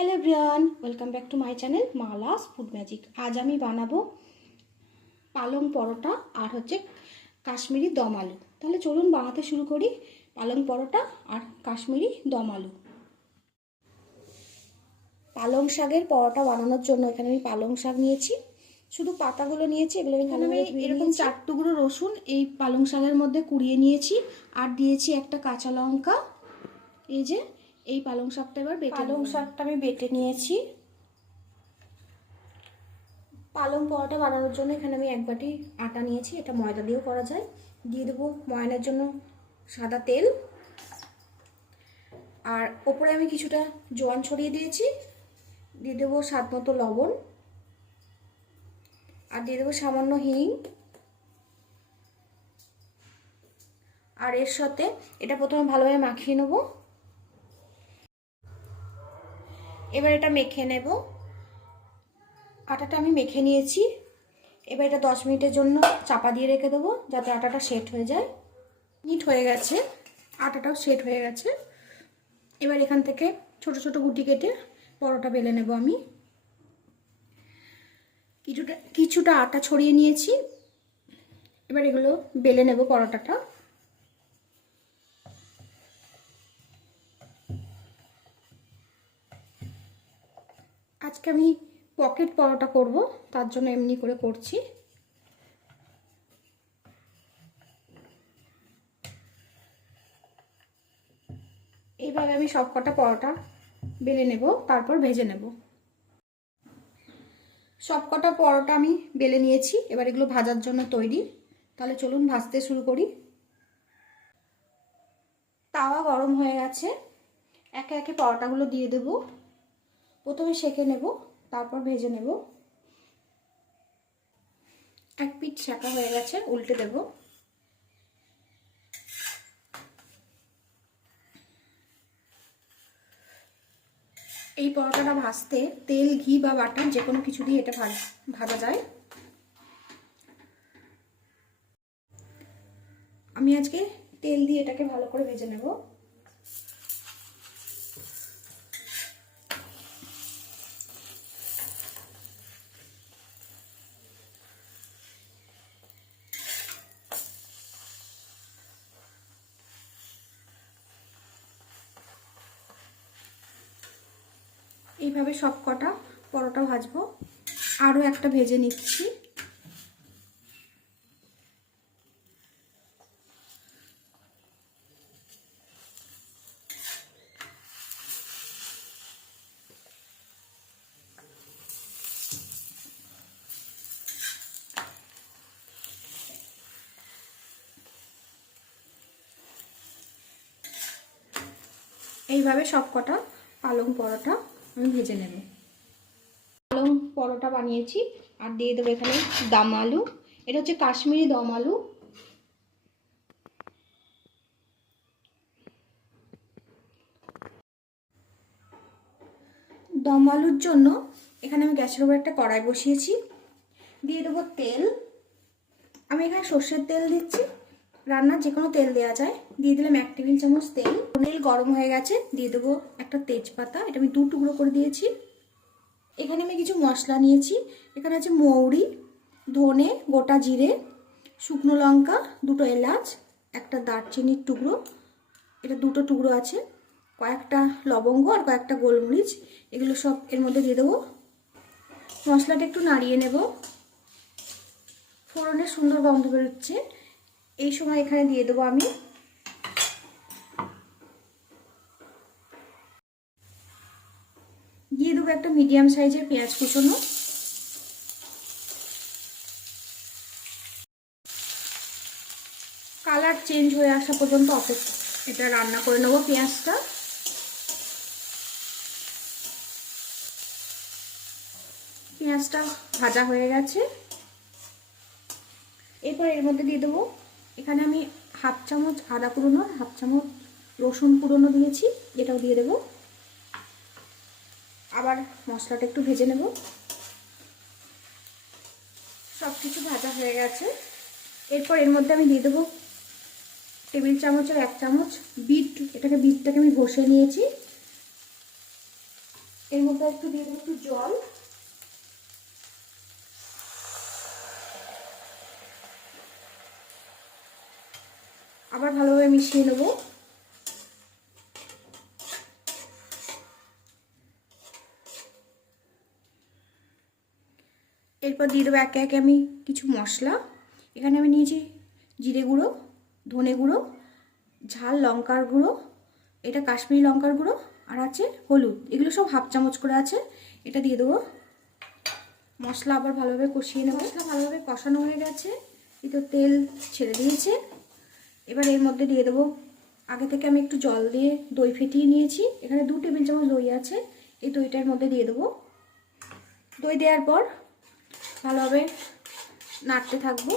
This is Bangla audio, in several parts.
Hello Brian welcome back to my channel Mala's food magic আজ আমি বানাবো পালং পরোটা আর হচ্ছে কাশ্মীরি দম আলু। তাহলে চলুন বানাতে শুরু করি পালং পরোটা আর কাশ্মীরি দম আলু। পালং শাকের পরোটা বানানোর জন্য এখানে আমি পালং শাক নিয়েছি। শুধু পাতাগুলো নিয়েছি এগুলো এখানে আমি এরকম চার টুকরো রসুন এই পালং শাকের মধ্যে কুড়িয়ে নিয়েছি। আর দিয়েছি একটা কাঁচা লঙ্কা। এই যে এই পালং শাকটা এবার বেটে পালং শাকটা আমি বেটে নিয়েছি। পালং পরোটা বানানোর জন্য এখানে আমি এক বাটি আটা নিয়েছি এটা ময়দা দিয়েও করা যায়। দিয়ে দেবো ময়নের জন্য সাদা তেল। আর ওপরে আমি কিছুটা জোয়ান ছড়িয়ে দিয়েছি। দিয়ে দেবো স্বাদ মতো লবণ। আর দিয়ে দেবো সামান্য হিং। আর এর সাথে এটা প্রথমে ভালোভাবে মাখিয়ে নেব। এবার এটা মেখে নেব। আটাটা আমি মেখে নিয়েছি। এবার এটা দশ মিনিটের জন্য চাপা দিয়ে রেখে দেবো যাতে আটাটা সেট হয়ে যায়। মিনিট হয়ে গেছে। আটাটাও সেট হয়ে গেছে। এবার এখান থেকে ছোট ছোট গুটি কেটে পরোটা বেলে নেব আমি। কিছুটা কিছুটা আটা ছড়িয়ে নিয়েছি। এবার এগুলো বেলে নেব পরোটাটা। আজকে আমি পকেট পরোটা করব, তার জন্য এমনি করে করছি। এইভাবে আমি সব কটা পরোটা বেলে নেব, তারপর ভেজে নেব। সব কটা পরোটা আমি বেলে নিয়েছি, এবার এগুলো ভাজার জন্য তৈরি। তাহলে চলুন ভাজতে শুরু করি। তাওয়া গরম হয়ে গেছে, একে একে পরোটাগুলো দিয়ে দেবো। প্রথমে সেঁকে নেব, তারপর ভেজে নেব। এক পিঠ সেঁকা হয়ে গেছে, উল্টে দেব। এই পরোটাটা ভাজতে তেল, ঘি বা বাটার যে কোনো কিছু দিয়ে এটা ভাজা যায়। আমি আজকে তেল দিয়ে এটাকে ভালো করে ভেজে নেব। এইভাবে সব কটা পরোটা ভাজবো। আরও একটা ভেজে নিচ্ছি। এইভাবে সব কটা পালং পরোটা আমি ভেজে নেব। পালং পরোটা বানিয়েছি, আর দিয়ে দেবো এখানে দাম আলু। এটা হচ্ছে কাশ্মীরি দম আলু। দম আলুর জন্য এখানে আমি গ্যাসের উপর একটা কড়াই বসিয়েছি। দিয়ে দেবো তেল। আমি এখানে সর্ষের তেল দিচ্ছি। রান্নার যে কোনো তেল দেওয়া যায়। দিয়ে দিলাম এক টেবিল চামচ তেল। তেল গরম হয়ে গেছে, দিয়ে দেবো একটা তেজপাতা, এটা আমি দু টুকরো করে দিয়েছি। এখানে আমি কিছু মশলা নিয়েছি, এখানে আছে মৌরি, ধনে, গোটা জিরে, শুকনো লঙ্কা, দুটো এলাচ, একটা দারচিনির টুকরো, এটা দুটো টুকরো আছে, কয়েকটা লবঙ্গ আর কয়েকটা গোলমরিচ, এগুলো সব এর মধ্যে দিয়ে দেবো। মশলাটা একটু নাড়িয়ে নেব। ফোড়নের সুন্দর গন্ধ বেরোচ্ছে। এই সময় এখানে দিয়ে দেবো আমি। দিয়ে দেবো একটা মিডিয়াম সাইজের পেঁয়াজ কুচোনো। কালার চেঞ্জ হয়ে আসা পর্যন্ত অপেক্ষা এটা রান্না করে নেব পেঁয়াজটা। পেঁয়াজটা ভাজা হয়ে গেছে। এরপর এর মধ্যে দিয়ে দেবো এখানে আমি হাফ চামচ আদা কুড়োনো, হাফ চামচ রসুন কুড়োনো দিয়েছি, এটাও দিয়ে দেবো। আবার মশলাটা একটু ভেজে নেব। সব কিছু ভাজা হয়ে গেছে। এরপর এর মধ্যে আমি দিয়ে দেবো টেবিল চামচের এক চামচ বিট। এটাকে বিটটাকে আমি ঘষে নিয়েছি। এর মধ্যে একটু দিয়ে দেবো একটু জল। আবার ভালোভাবে মিশিয়ে নেব। এরপর দিয়ে দেবো একে একে আমি কিছু মশলা। এখানে আমি নিয়েছি জিরে গুঁড়ো ধনে গুঁড়ো ঝাল লঙ্কার গুঁড়ো এটা কাশ্মীরি লঙ্কার গুঁড়ো আর আছে হলুদ। এগুলো সব হাফ চামচ করে আছে। এটা দিয়ে দেবো। মশলা আবার ভালোভাবে কষিয়ে নেব। মশলা ভালোভাবে কষানো হয়ে গেছে। এই তো তেল ছেড়ে দিয়েছে। এবার এর মধ্যে দিয়ে দেবো। আগে থেকে আমি একটু জল দিয়ে দই ফেটিয়ে নিয়েছি। এখানে দু টেবিল চামচ দই আছে। এই দইটার মধ্যে দিয়ে দেবো। দই দেওয়ার পর ভালোভাবে নাড়তে থাকব।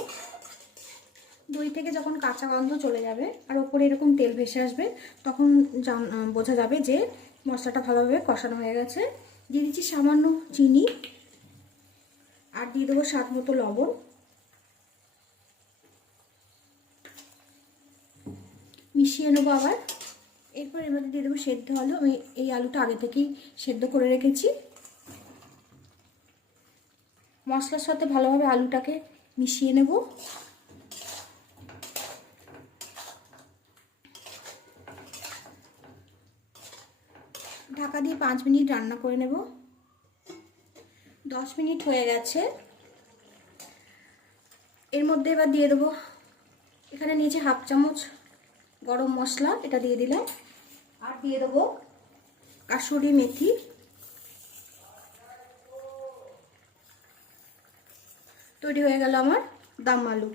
দই থেকে যখন কাঁচা গন্ধ চলে যাবে আর ওপরে এরকম তেল ভেসে আসবে, তখন বোঝা যাবে যে মশলাটা ভালোভাবে কষানো হয়ে গেছে। দিয়ে দিচ্ছি সামান্য চিনি আর দিয়ে দেবো স্বাদ মতো লবণ। মিশিয়ে নেব আবার। এরপর এর মধ্যে দিয়ে দেবো সেদ্ধ আলু। আমি এই আলুটা আগে থেকেই সেদ্ধ করে রেখেছি। মশলার সাথে ভালোভাবে আলুটাকে মিশিয়ে নেব। ঢাকা দিয়ে পাঁচ মিনিট রান্না করে নেব। দশ মিনিট হয়ে গেছে। এর মধ্যে এবার দিয়ে দেবো। এখানে নিয়েছি হাফ চামচ গরম মশলা, এটা দিয়ে দিলাম। আর দিয়ে দেবো কাসুরি মেথি। তৈরি হয়ে গেল আমার দাম আলু।